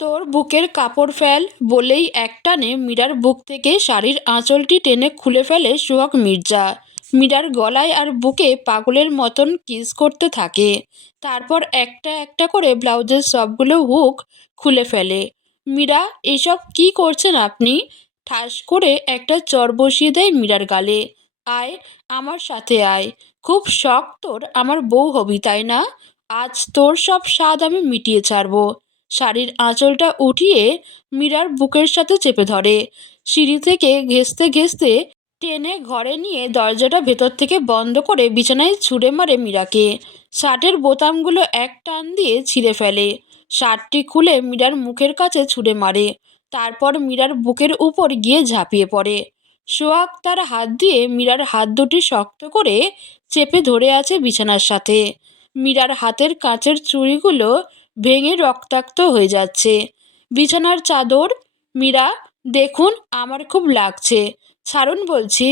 তোর বুকের কাপড় ফেল বলেই একটানে মীরার বুক থেকে শাড়ির আঁচলটি টেনে খুলে ফেলে সোহাগ মির্জা। মীরার গলায় আর বুকে পাগলের মতন কিস করতে থাকে। তারপর একটা একটা করে ব্লাউজের সবগুলো হুক খুলে ফেলে। মীরা, এসব কি করছেন আপনি? ঠাস করে একটা চড় বসিয়ে দেয় মীরার গালে। আয়, আমার সাথে আয়। খুব শখ তোর আমার বউ হবি, তাই না? আজ তোর সব স্বাদ আমি মিটিয়ে ছাড়বো। শাড়ির আঁচলটা উঠিয়ে মীরার বুকের সাথে চেপে ধরে। সিঁড়ি থেকে ঘেঁষতে ঘেঁষতে টেনে ঘরে নিয়ে দরজাটা ভেতর থেকে বন্ধ করে বিছানায় ছুঁড়ে মারে মীরাকে। শার্টের বোতামগুলো এক টান দিয়ে ছিঁড়ে ফেলে। শার্টটি খুলে মীরার মুখের কাছে ছুঁড়ে মারে। তারপর মীরার বুকের উপর গিয়ে ঝাঁপিয়ে পড়ে। সোহাগ তার হাত দিয়ে মীরার হাত দুটি শক্ত করে চেপে ধরে আছে বিছানার সাথে। মীরার হাতের কাঁচের চুড়িগুলো ভেঙে রক্তাক্ত হয়ে যাচ্ছে। বিছানার চাদর। মীরা, দেখুন আমার খুব লাগছে, ছাড়ুন বলছি।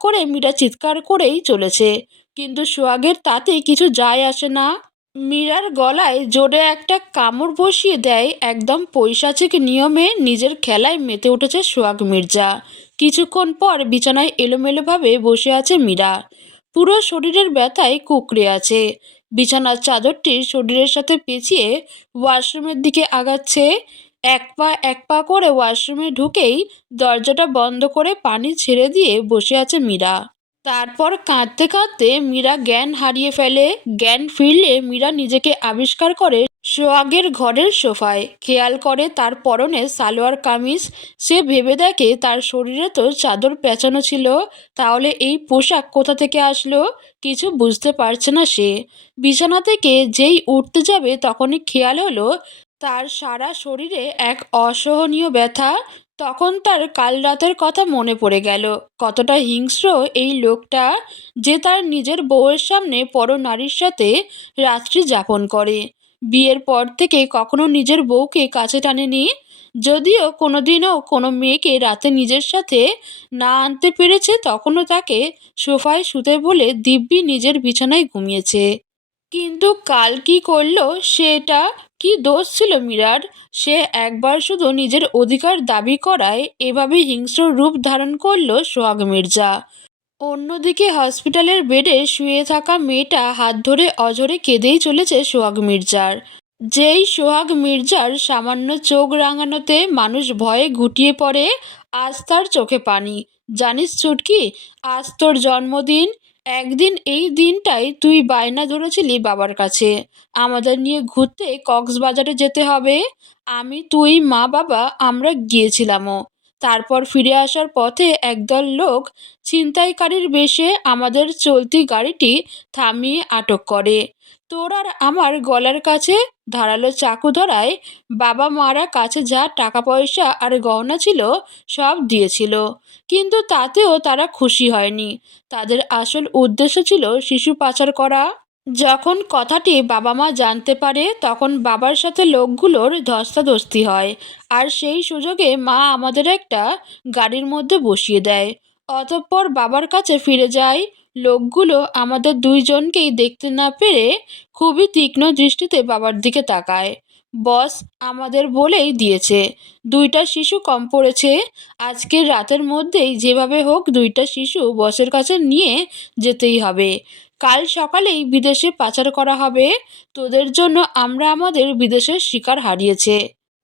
করে মীরা চিৎকার করেই চলেছে, কিন্তু সোহাগের তাতে কিছু যায় আসে না। মীরার গলায় জোরে একটা কামড় বসিয়ে দেয়। একদম পৈশাচিক নিয়মে নিজের খেলায় মেতে উঠেছে সোহাগ মির্জা। কিছুক্ষণ পর বিছানায় এলোমেলোভাবে বসে আছে মীরা। পুরো শরীরের ব্যথায় কুঁকড়ে আছে। বিছানার চাদরটি শরীরের সাথে পেঁচিয়ে ওয়াশরুমের দিকে আগাচ্ছে। এক পা করে ওয়াশরুমে ঢুকেই দরজাটা বন্ধ করে পানি ছেড়ে দিয়ে বসে আছে মীরা। তারপর কাঁদতে কাঁদতে মীরা জ্ঞান হারিয়ে ফেলে। জ্ঞান ফিরলে মীরা নিজেকে আবিষ্কার করে সোহাগের ঘরের সোফায়। খেয়াল করে তার পরনে সালোয়ার কামিজ। সে ভেবে দেখে তার শরীরে তো চাদর পেঁচানো ছিল, তাহলে এই পোশাক কোথা থেকে আসলো? কিছু বুঝতে পারছে না সে। বিছানা থেকে যেই উঠতে যাবে তখনই খেয়াল হলো তার সারা শরীরে এক অসহনীয় ব্যথা। তখন তার কাল রাতের কথা মনে পড়ে গেল। কতটা হিংস্র এই লোকটা, যে তার নিজের বউয়ের সামনে পরনারীর সাথে রাত্রি যাপন করে। বিয়ের পর থেকে কখনো নিজের বউকে কাছে টানেনি। যদিও কোনোদিনও কোনো মেয়েকে রাতে নিজের সাথে না আনতে পেরেছে, তখনও তাকে সোফায় শুতে বলে দিব্যি নিজের বিছানায় ঘুমিয়েছে। কিন্তু কাল কি করলো সেটা? কি দোষ ছিল মীরার? সে একবার শুধু নিজের অধিকার দাবি করায় এভাবে হিংস্র রূপ ধারণ করলো সোহাগ মির্জা। অন্যদিকে হসপিটালের বেডে শুয়ে থাকা মেয়েটা হাত ধরে অঝরে কেঁদেই চলেছে সোহাগ মির্জার। যেই সোহাগ মির্জার সামান্য চোখ রাঙানোতে মানুষ ভয়ে গুটিয়ে পড়ে, আজ তার চোখে পানি। জানিস চুটকি, আজ তোর জন্মদিন। একদিন এই দিনটাই তুই বায়না ধরেছিলি বাবার কাছে আমাদের নিয়ে ঘুরতে কক্সবাজারে যেতে হবে। আমি, তুই, মা, বাবা আমরা গিয়েছিলামও। তারপর ফিরে আসার পথে একদল লোক ছিনতাইকারীর বেশে আমাদের চলতি গাড়িটি থামিয়ে আটক করে। তোর আর আমার গলার কাছে ধারালো চাকু ধরায়। বাবা মারা কাছে যা টাকা পয়সা আর গয়না ছিল সব দিয়েছিল, কিন্তু তাতেও তারা খুশি হয়নি। তাদের আসল উদ্দেশ্য ছিল শিশু পাচার করা। যখন কথাটি বাবা মা জানতে পারে তখন বাবার সাথে লোকগুলোর ধস্তাধস্তি হয়, আর সেই সুযোগে মা আমাদের একটা গাড়ির মধ্যে বসিয়ে দেয়। অতঃপর বাবার কাছে ফিরে যায়। লোকগুলো আমাদের দুইজনকেই দেখতে না পেরে খুবই তীক্ষ্ণ দৃষ্টিতে বাবার দিকে তাকায়। বস আমাদের বলেই দিয়েছে দুইটা শিশু কম পড়েছে। আজকের রাতের মধ্যেই যেভাবে হোক দুইটা শিশু বসের কাছে নিয়ে যেতেই হবে। কাল সকালেই বিদেশে পাচার করা হবে। তোদের জন্য আমরা আমাদের বিদেশের শিকার হারিয়েছে।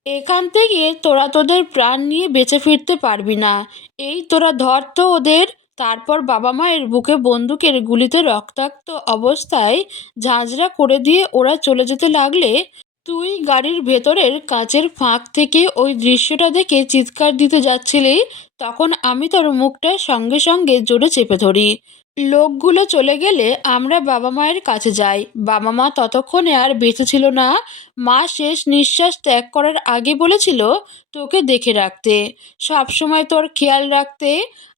এখান থেকে তোরা তোদের প্রাণ নিয়ে বেঁচে ফিরতে পারবি না। এই তোরা ধর তো ওদের। তারপর বাবা মায়ের বুকে বন্দুকের গুলিতে রক্তাক্ত অবস্থায় ঝাঁঝরা করে দিয়ে ওরা চলে যেতে লাগলে তুই গাড়ির ভেতরের কাচের ফাঁক থেকে ওই দৃশ্যটা দেখে চিৎকার দিতে যাচ্ছিলি। তখন আমি তোর মুখটা সঙ্গে সঙ্গে জোরে চেপে ধরি। লোকগুলো চলে গেলে আমরা বাবা মায়ের কাছে যাই। বাবা মা ততক্ষণে আর বেঁচে ছিল না। মা শেষ নিঃশ্বাস ত্যাগ করার আগে বলেছিল তোকে দেখে রাখতে, সব সময় তোর খেয়াল রাখতে।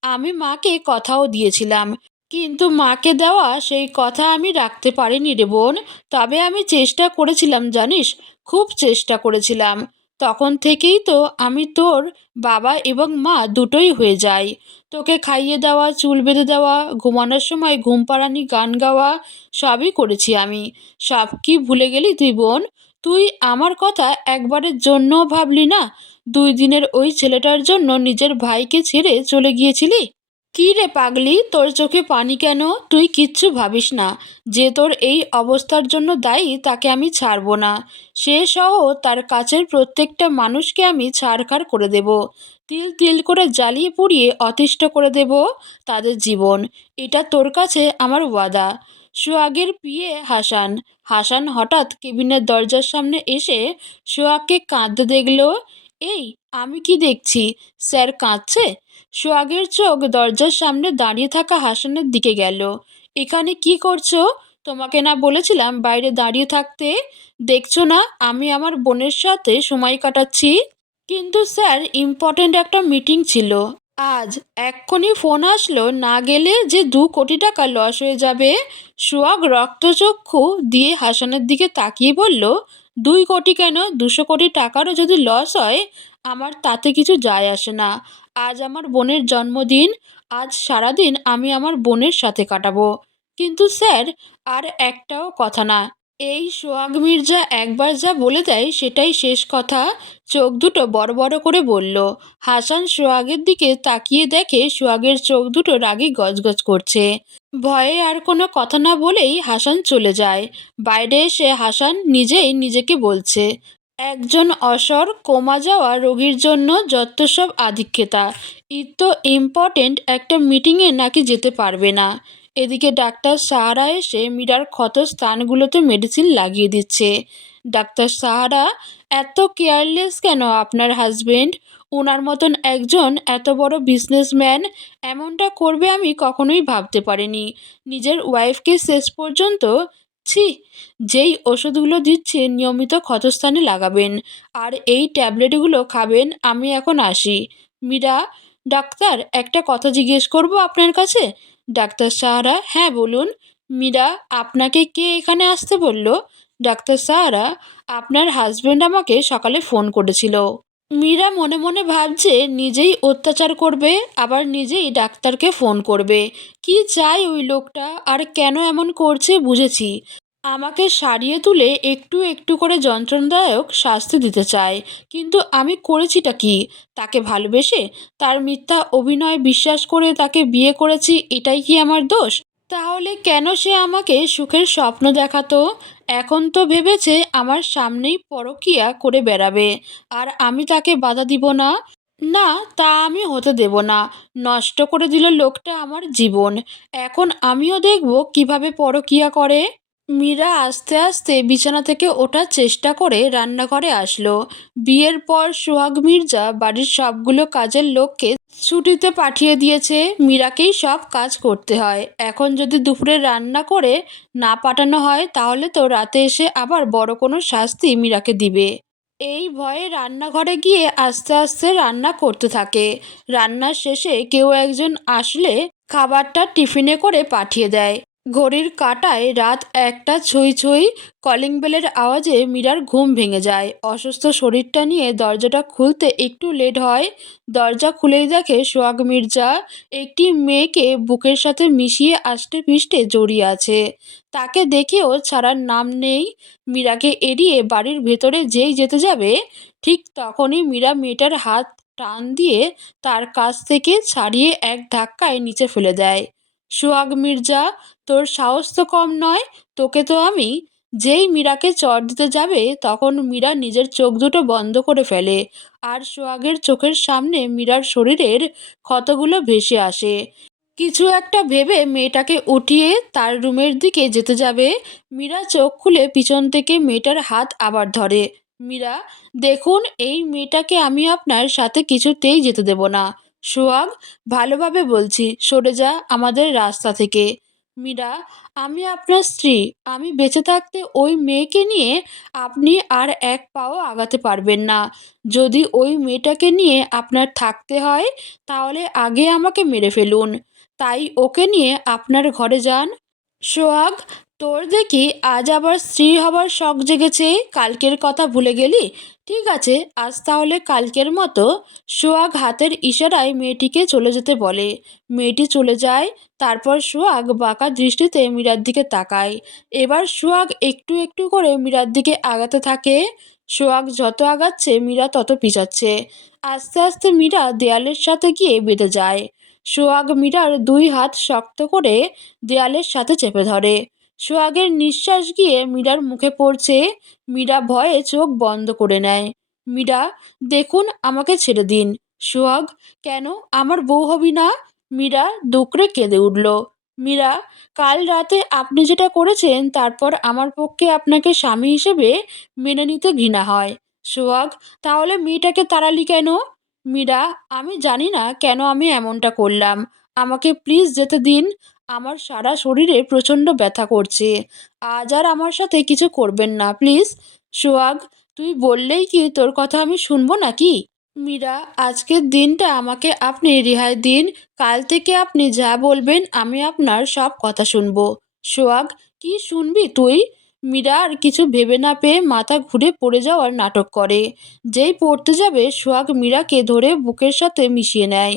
আমি মাকে কথাও দিয়েছিলাম, কিন্তু মাকে দেওয়া সেই কথা আমি রাখতে পারিনি রে বোন। তবে আমি চেষ্টা করেছিলাম জানিস, খুব চেষ্টা করেছিলাম। তখন থেকেই তো আমি তোর বাবা এবং মা দুটোই হয়ে যাই। তোকে খাইয়ে দেওয়া, চুল বেঁধে দেওয়া, ঘুমানোর সময় ঘুম পাড়ানি গান গাওয়া, সবই করেছি আমি। সব কি ভুলে গেলি তুই বোন? তুই আমার কথা একবারের জন্যও ভাবলি না? 2 দিনের ওই ছেলেটার জন্য নিজের ভাইকে ছেড়ে চলে গিয়েছিলি? কী রে পাগলি, তোর চোখে পানি কেন? তুই কিচ্ছু ভাবিস না। যে তোর এই অবস্থার জন্য দায়ী তাকে আমি ছাড়ব না। সে সহ তার কাছের প্রত্যেকটা মানুষকে আমি ছারখার করে দেব। তিল তিল করে জ্বালিয়ে পুড়িয়ে অতিষ্ঠ করে দেব তাদের জীবন। এটা তোর কাছে আমার ওয়াদা। সোহাগের পিয়ে হাসান। হাসান হঠাৎ কেবিনের দরজার সামনে এসে সোহাগকে কাঁদতে দেখল। এই, আমি কি দেখছি? স্যার কাঁদছে? সোহাগের চোখ দরজার সামনে দাঁড়িয়ে থাকা হাসানের দিকে গেল। এখানে কি করছো? তোমাকে না বলেছিলাম বাইরে দাঁড়িয়ে থাকতে? দেখছো না আমি আমার বোনের সাথে সময় কাটাচ্ছি? কিন্তু স্যার, ইম্পর্ট্যান্ট একটা মিটিং ছিল আজ। এক্ষুনি ফোন আসলো, না গেলে যে 2 কোটি টাকা লস হয়ে যাবে। সোহাগ রক্তচক্ষু দিয়ে হাসানের দিকে তাকিয়ে বলল, 2 কোটি কেন, 200 কোটি টাকারও যদি লস হয় আমার তাতে কিছু যায় আসে না। আজ আমার বোনের জন্মদিন। আজ সারাদিন আমি আমার বোনের সাথে কাটাবো। কিন্তু স্যার, আর একটাও কথা না। এই সোহাগ মির্জা একবার যা বলে দেয় সেটাই শেষ কথা। চোখ দুটো বড় বড় করে বলল। হাসান সোহাগের দিকে তাকিয়ে দেখে সোহাগের চোখ দুটো রাগে গজগজ করছে। ভয়ে আর কোনো কথা না বলেই হাসান চলে যায়। বাইরে এসে হাসান নিজেই নিজেকে বলছে, একজন অসর কোমা যাওয়া রোগীর জন্য যত সব আধিক্যতা। তো ইম্পর্টেন্ট একটা মিটিংয়ে নাকি যেতে পারবে না। এদিকে ডাক্তার সাহারা এসে মীরার ক্ষত স্থানগুলোতে মেডিসিন লাগিয়ে দিচ্ছে। ডাক্তার সাহারা, এত কেয়ারলেস কেন আপনার হাজবেন্ড? ওনার মতন একজন এত বড় বিজনেসম্যান এমনটা করবে আমি কখনোই ভাবতে পারিনি। নিজের ওয়াইফকে শেষ পর্যন্ত। ছি। যেই ওষুধগুলো দিচ্ছে নিয়মিত ক্ষতস্থানে লাগাবেন আর এই ট্যাবলেটগুলো খাবেন। আমি এখন আসি। মীরা, ডাক্তার একটা কথা জিজ্ঞেস করব আপনার কাছে? ডাক্তার সাহারা, হ্যাঁ বলুন। মীরা, আপনাকে কে এখানে আসতে বলল? ডাক্তার সাহারা, আপনার হাজবেন্ড আমাকে সকালে ফোন করেছিল। মীরা মনে মনে ভাবছে নিজেই অত্যাচার করবে, আবার নিজেই ডাক্তারকে ফোন করবে। কি চাই ওই লোকটা, আর কেন এমন করছে বুঝেছি। আমাকে সারিয়ে তুলে একটু একটু করে যন্ত্রণাদায়ক শাস্তি দিতে চায়। কিন্তু আমি করেছিটা কি? তাকে ভালোবেসে, তার মিথ্যা অভিনয় বিশ্বাস করে তাকে বিয়ে করেছি, এটাই কি আমার দোষ? তাহলে কেন সে আমাকে সুখের স্বপ্ন দেখাতো? এখন তো ভেবেছে আমার সামনেই পরকীয়া করে বেড়াবে, আর আমি তাকে বাধা দিব না। না, তা আমি হতে দেব না। নষ্ট করে দিল লোকটা আমার জীবন। এখন আমিও দেখব কিভাবে পরকীয়া করে। মীরা আস্তে আস্তে বিছানা থেকে ওঠার চেষ্টা করে রান্নাঘরে আসলো। বিয়ের পর সোহাগ মির্জা বাড়ির সবগুলো কাজের লোককে ছুটিতে পাঠিয়ে দিয়েছে। মীরাকেই সব কাজ করতে হয়। এখন যদি দুপুরে রান্না করে না পাঠানো হয় তাহলে তো রাতে এসে আবার বড় কোনো শাস্তি মীরাকে দিবে। এই ভয়ে রান্নাঘরে গিয়ে আস্তে আস্তে রান্না করতে থাকে। রান্নার শেষে কেউ একজন আসলে খাবারটা টিফিনে করে পাঠিয়ে দেয়। ঘড়ির কাঁটায় রাত 1টা ছুঁই ছুঁই। কলিং বেলের আওয়াজে মীরার ঘুম ভেঙে যায়। অসুস্থ শরীরটা নিয়ে দরজাটা খুলতে একটু লেট হয়। দরজা খুলেই দেখে সোহাগ মির্জা একটি মেয়েকে বুকের সাথে মিশিয়ে আষ্টে পৃষ্ঠে জড়িয়ে আছে। তাকে দেখেও ছাড়ার নাম নেই। মীরাকে এড়িয়ে বাড়ির ভেতরে যেই যেতে যাবে, ঠিক তখনই মীরা মেয়েটার হাত টান দিয়ে তার কাছ থেকে ছাড়িয়ে এক ধাক্কায় নিচে ফেলে দেয়। সোহাগ মির্জা, তোর সাহস তো কম নয়। তোকে তো আমি। যেই মীরাকে চড় দিতে যাবে তখন মীরা নিজের চোখ দুটো বন্ধ করে ফেলে, আর সোহাগের চোখের সামনে মীরার শরীরের ক্ষতগুলো ভেসে আসে। কিছু একটা ভেবে মেয়েটাকে উঠিয়ে তার রুমের দিকে যেতে যাবে। মীরা চোখ খুলে পিছন থেকে মেয়েটার হাত আবার ধরে। মীরা, দেখুন, এই মেয়েটাকে আমি আপনার সাথে কিছুতেই যেতে দেব না। সোহাগ, ভালোভাবে বলছি, সরে যা আমাদের রাস্তা থেকে। মীরা, আমি আপনার স্ত্রী। আমি বেঁচে থাকতে ওই মেয়েকে নিয়ে আপনি আর এক পাও আগাতে পারবেন না। যদি ওই মেয়েটাকে নিয়ে আপনার থাকতে হয় তাহলে আগে আমাকে মেরে ফেলুন। তাই ওকে নিয়ে আপনার ঘরে যান। সোহাগ, তোর দেখি আজ আবার স্ত্রী হবার শখ জেগেছে, কালকের কথা ভুলে গেলি? ঠিক আছে, আজ তাহলে কালকের মতো। সোহাগ হাতের ইশারায় মেয়েটিকে চলে যেতে বলে। মেয়েটি চলে যায়। তারপর সোহাগ বাঁকা দৃষ্টিতে মীরার দিকে তাকায়। এবার সোহাগ একটু একটু করে মীরার দিকে আগাতে থাকে। সোহাগ যত আগাচ্ছে মীরা তত পিছাচ্ছে। আস্তে আস্তে মীরা দেয়ালের সাথে গিয়ে বেঁধে যায়। সোহাগ মীরার দুই হাত শক্ত করে দেয়ালের সাথে চেপে ধরে। সোহাগের নিঃশ্বাস গিয়ে মীরার মুখে পড়ছে। মীরা ভয়ে চোখ বন্ধ করে নেয়। মীরা, দেখুন, আমাকে ছেড়ে দিন। সোহাগ, কেন? আমার বউ হবি না? মীরা দুকরে কেঁদে উঠল। মীরা, কাল রাতে আপনি যেটা করেছেন তারপর আমার পক্ষে আপনাকে স্বামী হিসেবে মেনে নিতে ঘৃণা হয়। সোহাগ, তাহলে মেয়েটাকে তাড়ালি কেন? মীরা, আমি জানি না কেন আমি এমনটা করলাম। আমাকে প্লিজ যেতে দিন। আমার সারা শরীরে প্রচণ্ড ব্যথা করছে। আজ আর আমার সাথে কিছু করবেন না, প্লিজ। সোহাগ, তুই বললেই কি তোর কথা আমি শুনবো নাকি? মীরা, আজকের দিনটা আমাকে আপনি রেহাই দিন। কাল থেকে আপনি যা বলবেন আমি আপনার সব কথা শুনবো। সোহাগ, কি শুনবি তুই? মীরা আর কিছু ভেবে না পেয়ে মাথা ঘুরে পড়ে যাওয়ার নাটক করে। যেই পড়তে যাবে সোহাগ মীরাকে ধরে বুকের সাথে মিশিয়ে নেয়।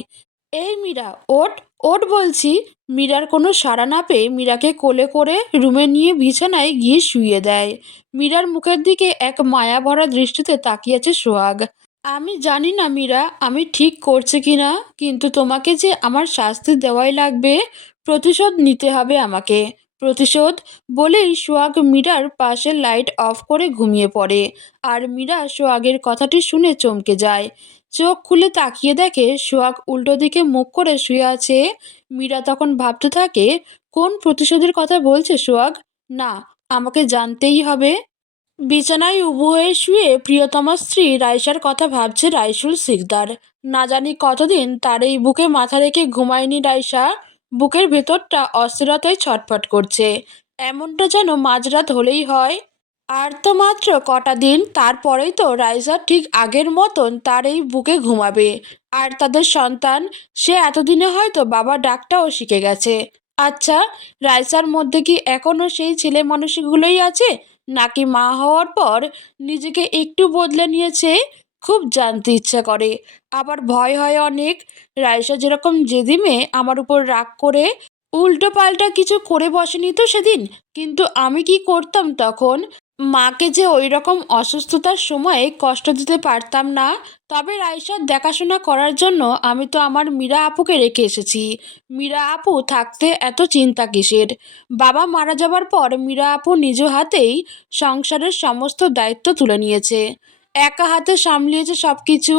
এই মীরা, ওঠ, ওঠ বলছি। মীরার কোনো সাড়া না পেয়ে মীরাকে কোলে করে রুমে নিয়ে বিছানায় গিয়ে শুইয়ে দেয়। মীরার মুখের দিকে এক মায়া ভরা দৃষ্টিতে তাকিয়েছে সোহাগ। আমি জানি না মীরা আমি ঠিক করছি কি না, কিন্তু তোমাকে যে আমার শাস্তি দেওয়াই লাগবে। প্রতিশোধ নিতে হবে আমাকে। প্রতিশোধ বলেই সোহাগ মীরার পাশের লাইট অফ করে ঘুমিয়ে পড়ে। আর মীরা সোহাগের কথাটি শুনে চমকে যায়। চোখ খুলে তাকিয়ে দেখে সোহাগ উল্টো দিকে মুখ করে শুয়ে আছে। মীরা তখন ভাবতে থাকে, কোন প্রতিশোধের কথা বলছে সোহাগ? না, আমাকে জানতেই হবে। বিছানায় উবু হয়ে শুয়ে প্রিয়তমা স্ত্রী রাইসার কথা ভাবছে রাইসুল সিকদার। না জানি কতদিন তার এই বুকে মাথা রেখে ঘুমায়নি রাইসা। বুকের ভেতরটা অস্থিরতায় ছটফট করছে। এমনটা যেন মাঝরাত হলেই হয়। আর তো মাত্র কটা দিন, তারপরেই তো রাইসা ঠিক আগের মতন তার এই বুকে ঘুমাবে। আর তাদের সন্তান, সে এতদিনে হয়তো বাবা ডাকটাও শিখে গেছে। আচ্ছা, রাইসার মধ্যে কি এখনও সেই ছেলে মানুষগুলোই আছে, নাকি মা হওয়ার পর নিজেকে একটু বদলে নিয়েছে? খুব জানতে ইচ্ছা করে, আবার ভয় হয় অনেক। রাইসা যেরকম জেদি মেয়ে আমার উপর রাগ করে উল্টো পাল্টা কিছু করে বসেনি তো সেদিন? কিন্তু আমি কি করতাম তখন? মাকে যে ওই রকম অসুস্থতার সময়ে কষ্ট দিতে পারতাম না। তবে রাইসার দেখাশোনা করার জন্য আমি তো আমার মীরা আপুকে রেখে এসেছি। মীরা আপু থাকতে এত চিন্তা কিসের? বাবা মারা যাবার পর মীরা আপু নিজ হাতেই সংসারের সমস্ত দায়িত্ব তুলে নিয়েছে। একা হাতে সামলিয়েছে সব কিছু।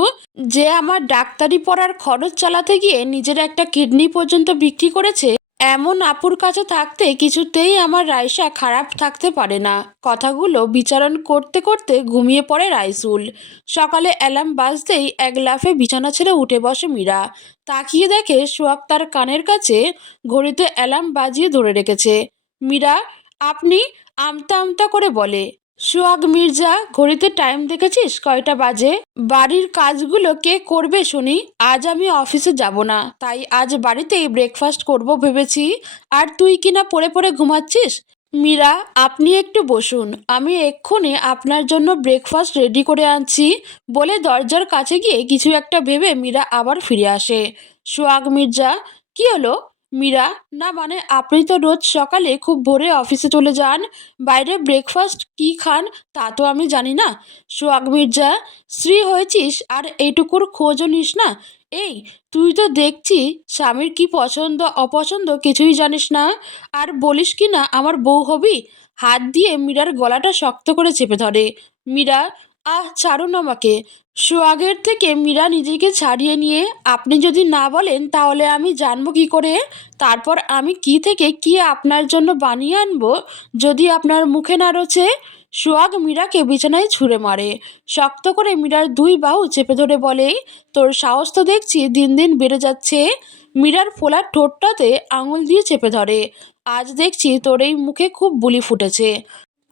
যে আমার ডাক্তারি পড়ার খরচ চালাতে গিয়ে নিজের একটা কিডনি পর্যন্ত বিক্রি করেছে, এমন আপুর কাছে থাকতে কিছুতেই আমার রাইসা খারাপ থাকতে পারে না। কথাগুলো বিচারণ করতে করতে ঘুমিয়ে পড়ে রাইসুল। সকালে অ্যালার্ম বাজতেই এক লাফে বিছানা ছেড়ে উঠে বসে মীরা। তাকিয়ে দেখে সোহাগ তার কানের কাছে ঘড়িতে অ্যালার্ম বাজিয়ে ধরে রেখেছে। মীরা, আপনি? আমতা আমতা করে বলে। সোহাগ মির্জা, ঘড়িতে টাইম দেখেছিস কয়টা বাজে? বাড়ির কাজগুলো কে করবে শুনি? আজ আমি অফিসে যাব না, তাই আজ বাড়িতেই ব্রেকফাস্ট করব ভেবেছি। আর তুই কিনা পড়ে পড়ে ঘুমাচ্ছিস। মীরা, আপনি একটু বসুন, আমি এক্ষুনি আপনার জন্য ব্রেকফাস্ট রেডি করে আনছি। বলে দরজার কাছে গিয়ে কিছু একটা ভেবে মীরা আবার ফিরে আসে। সোহাগ মির্জা, কি হলো? মীরা, না মানে আপনি তো রোজ সকালে খুব ভোরে অফিসে চলে যান। বাইরে ব্রেকফাস্ট কি খান তা তো আমি জানি না। সোহাগ মির্জা, স্ত্রী হয়েছিস আর এইটুকুর খোঁজও নিস না? এই, তুই তো দেখছি স্বামীর কি পছন্দ অপছন্দ কিছুই জানিস না, আর বলিস কি না আমার বউ হবি। হাত দিয়ে মীরার গলাটা শক্ত করে চেপে ধরে। মীরা, আহ, ছাড়ুন আমাকে। সোহাগের থেকে মীরা নিজেকে ছাড়িয়ে নিয়ে, আপনি যদি না বলেন তাহলে আমি জানবো কি করে? তারপর আমি কি থেকে কি আপনার জন্য বানিয়ে আনবো যদি আপনার মুখে না রোচে? সোহাগ মীরাকে বিছানায় ছুঁড়ে মারে। শক্ত করে মীরার দুই বাহু চেপে ধরে বলে, তোর সাহস তো দেখছি দিন দিন বেড়ে যাচ্ছে। মীরার ফোলা ঠোঁটটাতে আঙুল দিয়ে চেপে ধরে। আজ দেখছি তোর এই মুখে খুব বুলি ফুটেছে।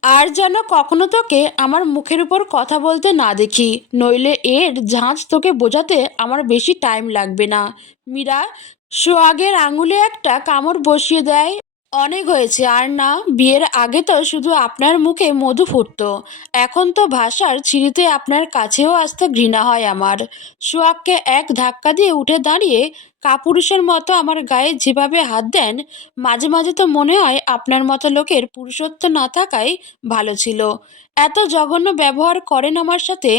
আর যেন কখনো তোকে আমার মুখের উপর কথা বলতে না দেখি, নইলে এর ঝাঁঝ তোকে বোঝাতে আমার বেশি টাইম লাগবে না। মীরা সোহাগের আঙুলে একটা কামড় বসিয়ে দেয়। অনেক হয়েছে আর না। বিয়ের আগে তো শুধু আপনার মুখে মধু ফুটতো, এখন তো ভাষার ছিঁড়িতে আপনার কাছেও আসতে ঘৃণা হয় আমার। সোহাগকে এক ধাক্কা দিয়ে উঠে দাঁড়িয়ে কাপুরুষের মতো আমার গায়ে যেভাবে হাত দেন, মাঝে মাঝে তো মনে হয় আপনার মতো লোকের পুরুষত্ব না থাকাই ভালো ছিল। এত জঘন্য ব্যবহার করেন আমার সাথে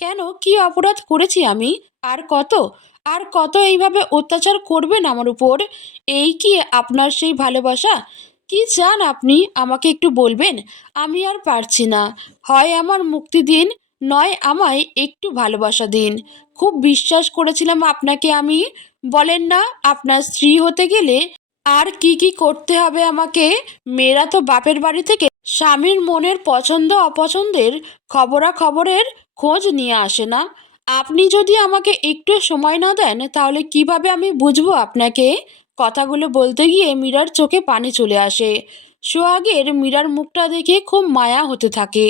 কেন? কি অপরাধ করেছি আমি? আর কত, আর কত এইভাবে অত্যাচার করবেন আমার উপর? এই কি আপনার সেই ভালোবাসা? কি চান আপনি আমাকে একটু বলবেন? আমি আর পারছি না। হয় আমার মুক্তি দিন, নয় আমায় একটু ভালোবাসা দিন। খুব বিশ্বাস করেছিলাম আপনাকে আমি। বলেন না, আপনার স্ত্রী হতে গেলে আর কি কি করতে হবে আমাকে? মেয়েরা তো বাপের বাড়ি থেকে স্বামীর মনের পছন্দ অপছন্দের খবরাখবরের খোঁজ নিয়ে আসে না। আপনি যদি আমাকে একটু সময় না দেন তাহলে কিভাবে আমি বুঝবো আপনাকে? কথাগুলো বলতে গিয়ে মীরার চোখে পানি চলে আসে। সোহাগের মীরার মুখটা দেখে খুব মায়া হতে থাকে।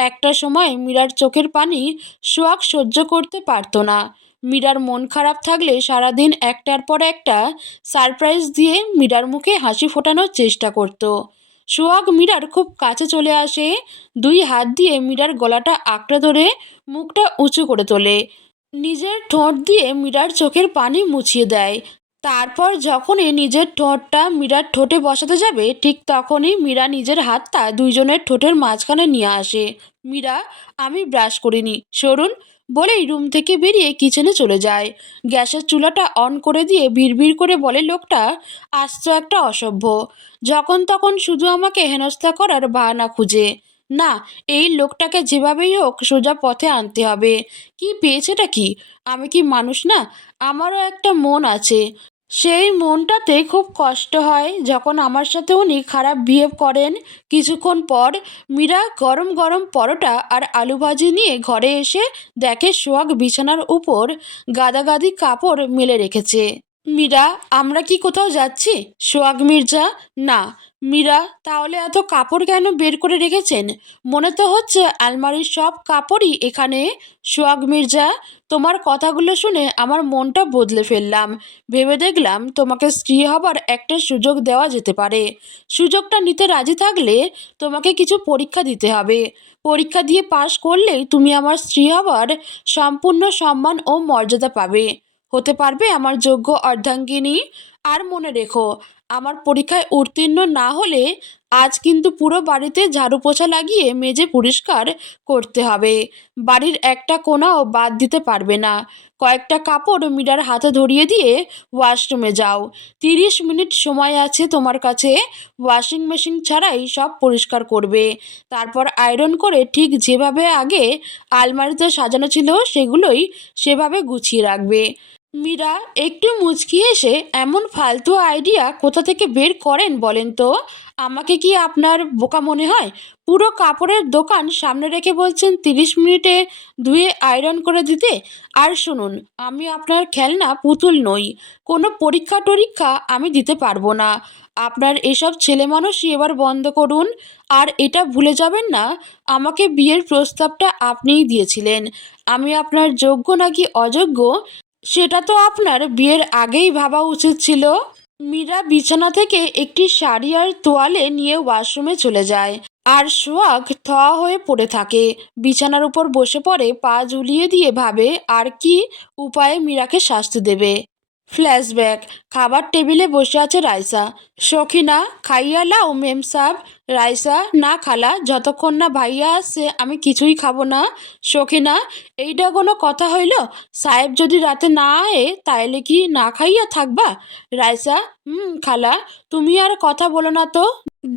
একটা সময় মীরার চোখের পানি সোহাগ সহ্য করতে পারতো না। মীরার মন খারাপ থাকলে সারাদিন একটার পর একটা সারপ্রাইজ দিয়ে মীরার মুখে হাসি ফোটানোর চেষ্টা করত। সোহাগ মীরার খুব কাছে চলে আসে, দুই হাত দিয়ে মীরার গলাটা আঁকড়ে ধরে মুখটা উঁচু করে তোলে, নিজের ঠোঁট দিয়ে মীরার চোখের পানি মুছিয়ে দেয়। তারপর যখনই নিজের ঠোঁটটা মীরার ঠোঁটে বসাতে যাবে ঠিক তখনই মীরা নিজের হাতটা দুইজনের ঠোঁটের মাঝখানে নিয়ে আসে। মীরা, আমি ব্রাশ করিনি, সরুন, বলেই রুম থেকে বেরিয়ে কিচেনে চলে যায়। গ্যাসের চুলাটা অন করে দিয়ে বিড়বিড় করে বলে লোকটা আস্ত একটা অসভ্য, যখন তখন শুধু আমাকে হেনস্থা করার বাহানা খুঁজে। না, এই লোকটাকে যেভাবেই হোক সোজা পথে আনতে হবে। কি পেয়েছেটা কি? আমি কি মানুষ না? আমারও একটা মন আছে। সেই মনটাতে খুব কষ্ট হয় যখন আমার সাথে উনি খারাপ বিহেভ করেন। কিছুক্ষণ পর মীরা গরম গরম পরোটা আর আলু ভাজি নিয়ে ঘরে এসে দেখে সোহাগ বিছানার উপর গাদাগাদি কাপড় মেলে রেখেছে। মীরা, আমরা কি কোথাও যাচ্ছি? সোহাগ মির্জা, না। মীরা, তাহলে এত কাপড় কেন বের করে রেখেছেন? মনে তো হচ্ছে আলমারির সব কাপড়ই এখানে। সোহাগ মির্জা, তোমার কথাগুলো শুনে আমার মনটা বদলে ফেললাম। ভেবে দেখলাম তোমাকে স্ত্রী হবার একটা সুযোগ দেওয়া যেতে পারে। সুযোগটা নিতে রাজি থাকলে তোমাকে কিছু পরীক্ষা দিতে হবে। পরীক্ষা দিয়ে পাশ করলেই তুমি আমার স্ত্রী হবার সম্পূর্ণ সম্মান ও মর্যাদা পাবে, হতে পারবে আমার যোগ্য অর্ধাঙ্গিনী। আর মনে রেখো, আমার পরীক্ষায় উত্তীর্ণ না হলে আজ কিন্তু পুরো বাড়িতে ঝাড়ু পোছা লাগিয়ে মেজে পরিষ্কার করতে হবে। বাড়ির একটা কোণাও বাদ দিতে পারবে না। কয়েকটা কাপড় মীরার হাতে ধরিয়ে দিয়ে ওয়াশরুমে যাও। 30 মিনিট সময় আছে তোমার কাছে। ওয়াশিং মেশিন ছাড়াই সব পরিষ্কার করবে। তারপর আয়রন করে ঠিক যেভাবে আগে আলমারিতে সাজানো ছিল সেগুলোই সেভাবে গুছিয়ে রাখবে। মীরা একটু মুচকি এসে, এমন ফালতু আইডিয়া কোথা থেকে বের করেন বলেন তো? আমাকে কি আপনার বোকা মনে হয়? পুরো কাপড়ের দোকান সামনে রেখে বলছেন 30 মিনিটে ধুয়ে আয়রন করে দিতে। আর শুনুন, আমি আপনার খেলনা পুতুল নই। কোনো পরীক্ষা টরীক্ষা আমি দিতে পারবো না। আপনার এসব ছেলে মানুষই এবার বন্ধ করুন। আর এটা ভুলে যাবেন না, আমাকে বিয়ের প্রস্তাবটা আপনিই দিয়েছিলেন। আমি আপনার যোগ্য নাকি অযোগ্য সেটা তো আপনার বিয়ের আগেই ভাবা উচিত ছিল। মীরা বিছানা থেকে একটি শাড়ি আর তোয়ালে নিয়ে ওয়াশরুমে চলে যায়। আর সোহাগ হয়ে পড়ে থাকে। বিছানার উপর বসে পড়ে, পা ঝুলিয়ে দিয়ে ভাবে আর কি উপায়ে মীরাকে শাস্তি দেবে। ফ্ল্যাশব্যাক। খাবার টেবিলে বসে আছে রাইসা। সখিনা, খাইয়া লাও মেম সাব। রাইসা, না খালা, যতক্ষণ না ভাইয়া আসছে আমি কিছুই খাবো না। সখিনা, এইটা কোনো কথা হইল? সাহেব যদি রাতে না আয়ে তাইলে কি না খাইয়া থাকবা? রাইসা, খালা, তুমি আর কথা বলো না তো।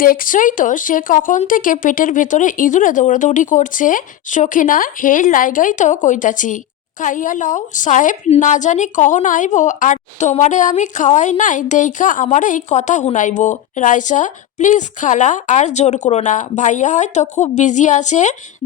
দেখছই তো সে কখন থেকে পেটের ভেতরে ইঁদুরে দৌড়াদৌড়ি করছে। সখিনা, হেই লাইগাই তো কইতাছি। খাইয়া লও সাহেব, না জানি কখন আইব আর তোমারে আমি খাওয়াই নাই দেইখা আমারে এই কথা হুনাইব। রাইসা, প্লিজ খালা আর জোর করো না, ভাইয়া হয়তো খুব বিজি আছে,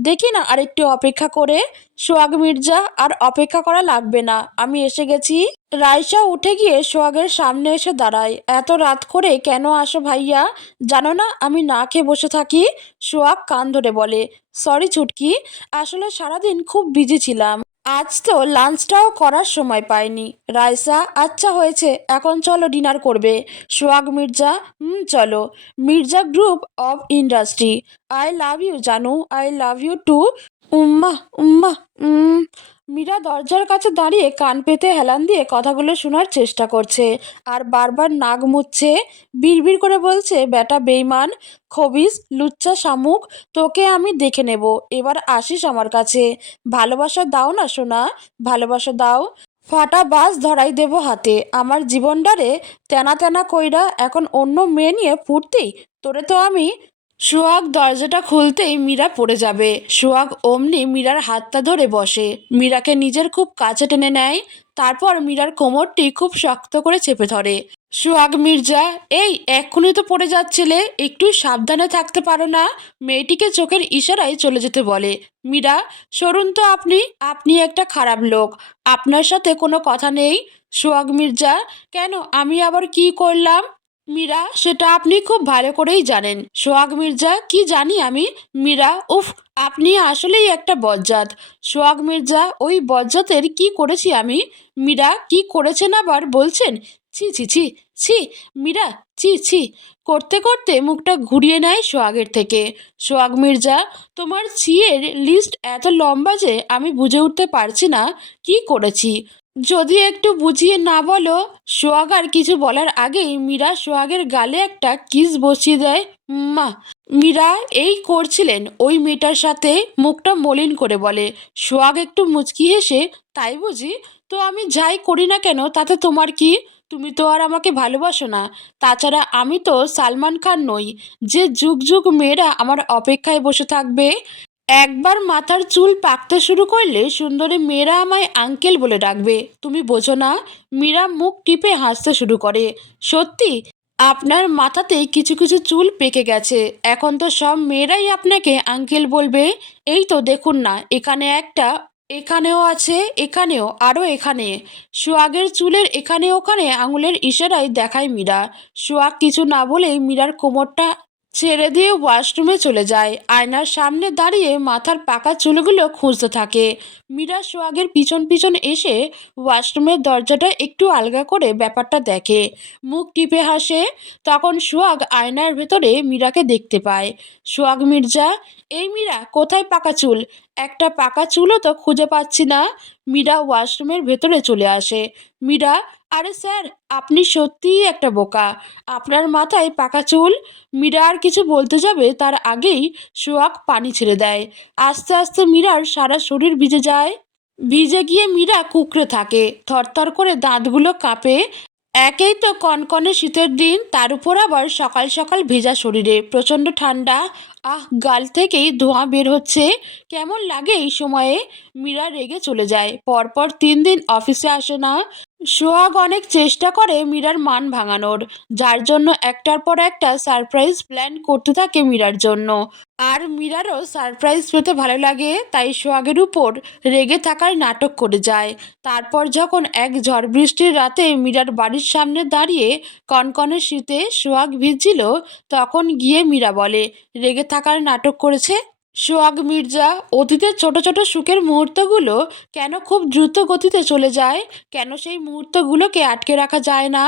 দেখি না আরেকটু অপেক্ষা করে। সোহাগ মির্জা, আর অপেক্ষা করা লাগবে না, আমি এসে গেছি। রাইসা উঠে গিয়ে সোহাগের সামনে এসে দাঁড়ায়। এত রাত করে কেন আসো ভাইয়া? জানো না আমি না খেয়ে বসে থাকি? সোহাগ কান ধরে বলে, সরি ছুটকি, আসলে সারাদিন খুব বিজি ছিলাম। আজ তো লাঞ্চটাও করার সময় পাইনি। রাইসা, আচ্ছা হয়েছে, এখন চলো ডিনার করবে। সোহাগ মির্জা, চলো। Mirza group of industry. I love you জানু, আই লাভ ইউ টু। উম্মা, উম্মা। উম মীরা দরজার কাছে দাঁড়িয়ে কান পেতে হেলান দিয়ে কথাগুলো শোনার চেষ্টা করছে, আর বারবার নাক মুছছে। বিড়বিড় করে বলছে, বেটা বেইমান, খবিস, লুচ্চা শামুক, তোকে আমি দেখে নেব। এবার আসিস আমার কাছে। ভালোবাসা দাও না সোনা, ভালোবাসা দাও। ফাটা বাস ধরাই দেব হাতে। আমার জীবনটারে তেনা তেনা কইরা এখন অন্য মেয়ে নিয়ে ফুর্তি। তোরে তো আমি। সোহাগ দরজাটা খুলতেই মীরা পড়ে যাবে। সোহাগ অমনি মীরার হাতটা ধরে বসে, মীরাকে নিজের খুব কাছে টেনে নেয়। তারপর মীরার কোমরটি খুব শক্ত করে চেপে ধরে। সোহাগ মির্জা, এই এক্ষুনি তো পড়ে যাচ্ছিলে, একটু সাবধানে থাকতে পারো না? মেয়েটিকে চোখের ইশারায় চলে যেতে বলে। মীরা, সরুন তো আপনি, আপনি একটা খারাপ লোক, আপনার সাথে কোনো কথা নেই। সোহাগ মির্জা, কেন, আমি আবার কি করলাম? মীরা, সেটা আপনি খুব ভালো করেই জানেন। সোহাগ মির্জা, কি জানি আমি? মীরা, উফ, আপনি আসলেই একটা বজ্জাত। সোহাগ মির্জা, ওই বজ্জাতের কি করেছি আমি? মীরা, কি করেছেন আবার বলছেন? ছি ছি ছি ছি। মীরা, ছি ছি করতে করতে মুখটা ঘুরিয়ে নেয় সোহাগের থেকে। সোহাগ মির্জা, তোমার ছিয়ের লিস্ট এত লম্বা যে আমি বুঝে উঠতে পারছি না কি করেছি। যদি একটু বুঝিয়ে না বলো। সোহাগ আর কিছু বলার আগেই মীরা সোহাগের গালে একটা কিস বসিয়ে দেয়। মা। মীরা এই করছিলেন ওই মেয়েটার সাথে, মুখটা মলিন করে বলে। সোহাগ একটু মুচকি হেসে, তাই বুঝি? তো আমি যাই করি না কেন তাতে তোমার কি? তুমি তো আর আমাকে ভালোবাসো না। তাছাড়া আমি তো সালমান খান নই যে যুগ যুগ মেয়েরা আমার অপেক্ষায় বসে থাকবে। একবার মাথার চুল পাকতে শুরু করলে সুন্দরী মেয়েরা আমায় আঙ্কেল বলে ডাকবে, তুমি বোঝো না? মীরা মুখ টিপে হাসতে শুরু করে। সত্যি? আপনার মাথাতেই কিছু কিছু চুল পেকে গেছে, এখন তো সব মেয়েরাই আপনাকে আঙ্কেল বলবে। এই তো দেখুন না, এখানে একটা, এখানেও আছে, এখানেও, আরও এখানে। সোহাগের চুলের এখানে ওখানে আঙুলের ইশারায় দেখায় মীরা। সোহাগ কিছু না বলেই মীরার কোমরটা ছেড়ে দিয়ে ওয়াশরুমে চলে যায়। আয়নার সামনে দাঁড়িয়ে মাথার পাকা চুলগুলো খুঁজতে থাকে। মীরা সোহাগের পিছন পিছন এসে ওয়াশরুমের দরজাটা একটু আলগা করে ব্যাপারটা দেখে, মুখ টিপে হাসে। তখন সোহাগ আয়নার ভেতরে মীরাকে দেখতে পায়। সোহাগ মির্জা, এই মীরা, কোথায় পাকা চুল? একটা পাকা চুলও তো খুঁজে পাচ্ছি না। মীরা ওয়াশরুমের ভেতরে চলে আসে। মীরা, আরে স্যার, আপনি সত্যিই একটা বোকা, আপনার মাথায় পাকা চুল। মীরা আর কিছু বলতে যাবে তার আগেই সোহাগ পানি ছেড়ে দেয়। আস্তে আস্তে মীরার সারা শরীর ভিজে যায়। ভিজে গিয়ে মীরা কুঁকড়ে থাকে, থরথর করে দাঁতগুলো কাঁপে। একেই তো কনকনে শীতের দিন, তার উপর আবার সকাল সকাল ভেজা শরীরে প্রচণ্ড ঠান্ডা। আহ, গাল থেকেই ধোঁয়া বের হচ্ছে। কেমন লাগে এই সময়ে? মীরা রেগে চলে যায়, পরপর 3 দিন অফিসে আসে না। সোহাগ অনেক চেষ্টা করে মীরার মান ভাঙানোর, যার জন্য একটার পর একটা সারপ্রাইজ প্ল্যান করতে থাকে মীরার জন্য। আর মীরারও সারপ্রাইজ পেতে ভালো লাগে, তাই সোহাগের উপর রেগে থাকার নাটক করে যায়। তারপর যখন এক ঝড় বৃষ্টির রাতে মীরার বাড়ির সামনে দাঁড়িয়ে কনকনে শীতে সোহাগ ভিজছিল, তখন গিয়ে মীরা বলে, রেগে থাকার নাটক করেছে। সোহাগ মির্জা, অতীতের ছোট ছোট সুখের মুহূর্তগুলো কেন খুব দ্রুত গতিতে চলে যায়? কেন সেই মুহূর্তগুলোকে আটকে রাখা যায় না?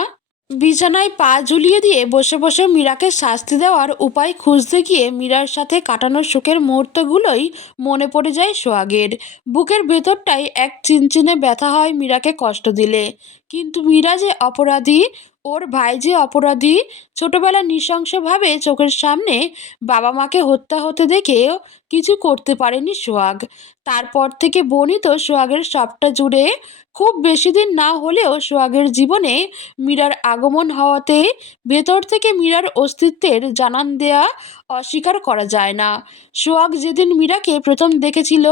বিছানায় পা ঝুলিয়ে দিয়ে বসে বসে মীরাকে শাস্তি দেওয়ার উপায় খুঁজতে গিয়ে মীরার সাথে কাটানোর সুখের মুহূর্তগুলোই মনে পড়ে যায় সোহাগের। বুকের ভেতরটাই এক চিনচিনে ব্যথা হয় মীরাকে কষ্ট দিলে। কিন্তু মীরা যে অপরাধী, ওর ভাই যে অপরাধী। ছোটবেলা নৃশংসভাবে চোখের সামনে বাবা মাকে হত্যা হতে দেখেও কিছু করতে পারেনি সোহাগ। তারপর থেকে বোনই তো সোহাগের সবটা জুড়ে। খুব বেশি দিন না হলেও সোহাগের জীবনে মীরার আগমন হওয়াতে ভেতর থেকে মীরার অস্তিত্বের জানান দেয়া অস্বীকার করা যায় না। সোহাগ যেদিন মীরাকে প্রথম দেখেছিল,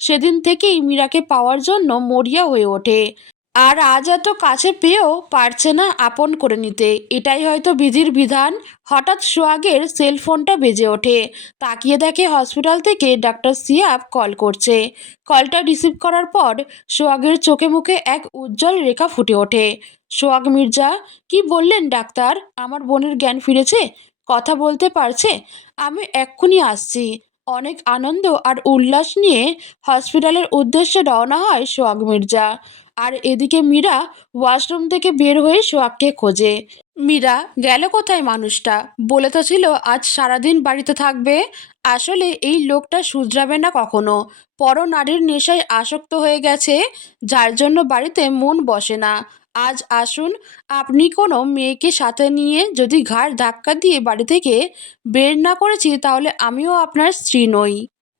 সেদিন থেকেই মীরাকে পাওয়ার জন্য মরিয়া হয়ে ওঠে। আর আজ এত কাছে পেয়েও পারছে না আপন করে নিতে, এটাই হয়তো বিধির বিধান। হঠাৎ সোহাগের সেলফোনটা বেজে ওঠে। তাকিয়ে দেখে হসপিটাল থেকে ডাক্তার সিয়াব কল করছে। কলটা রিসিভ করার পর সোহাগের চোখে মুখে এক উজ্জ্বল রেখা ফুটে ওঠে। সোহাগ মির্জা, কি বললেন ডাক্তার? আমার বোনের জ্ঞান ফিরেছে? কথা বলতে পারছে? আমি এক্ষুনি আসছি। অনেক আনন্দ আর উল্লাস নিয়ে হসপিটালের উদ্দেশ্যে রওনা হয় সোহাগ মির্জা। আর এদিকে মীরা ওয়াশরুম থেকে বের হয়ে সোহাগকে খোঁজে। মীরা, গেল কোথায় মানুষটা? বলে তো ছিল আজ সারাদিন বাড়িতে থাকবে। আসলে এই লোকটা শুধরাবে না কখনো। পরনারীর নেশায় আসক্ত হয়ে গেছে, যার জন্য বাড়িতে মন বসে না। আজ আসুন, আপনি কোনো মেয়েকে সাথে নিয়ে যদি ঘাড় ধাক্কা দিয়ে বাড়ি থেকে বের না করেছি, তাহলে আমিও আপনার স্ত্রী নই।